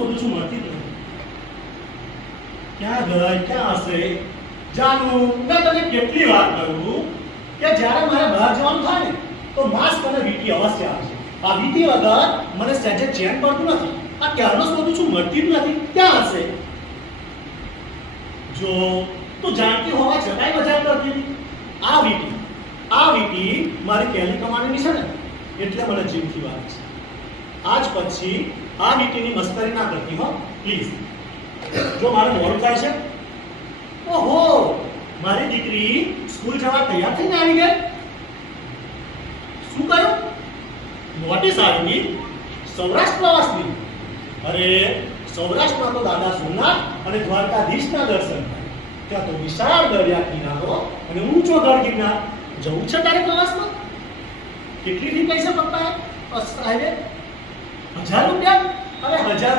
શોધું છું, મળતી જ નથી. ક્યાં ગઈ, ક્યાં હશે? જાનુ, મેં તને કેટલી વાર કહ્યું કે જ્યારે મારે બહાર જવાનું થાય ને તો માસ્ક અને વીટી અવશ્ય આવશે. આ વીટી વગર મને સહેજે ચેન પડતું નથી. આ ક્યારનો શોધું છું, મળતી જ નથી. ક્યાં હશે? જો તું જાણતી હોવા છતાંય મજાક કરતી હતી. આ વીટી મારી પહેલી કમાણીની છે ને, એટલે મને જીવથી વાત છે. આજ પછી આ વીટીની મસ્કરી ના કરતી હો, પ્લીઝ. જો મારું મોડું થાય છે, ઓહો, મારી દીકરી સ્કૂલ જવા તૈયાર થઈને આવી ગઈ. શું કહ્યું? નોટિસ આવી સૌરાષ્ટ્ર પ્રવાસની. અરે, સૌરાષ્ટ્રમાં તો દાદા સોમનાથ અને દ્વારકાધીશના દર્શન થાય. ત્યાં તો વિશાળ દરિયા કિનારો અને ઊંચો ગઢ ગિરનાર. જવું છે તારે પ્રવાસમાં? કેટલી ફી પૈસા પપ્પાએ? 1000 રૂપિયા? અરે 1000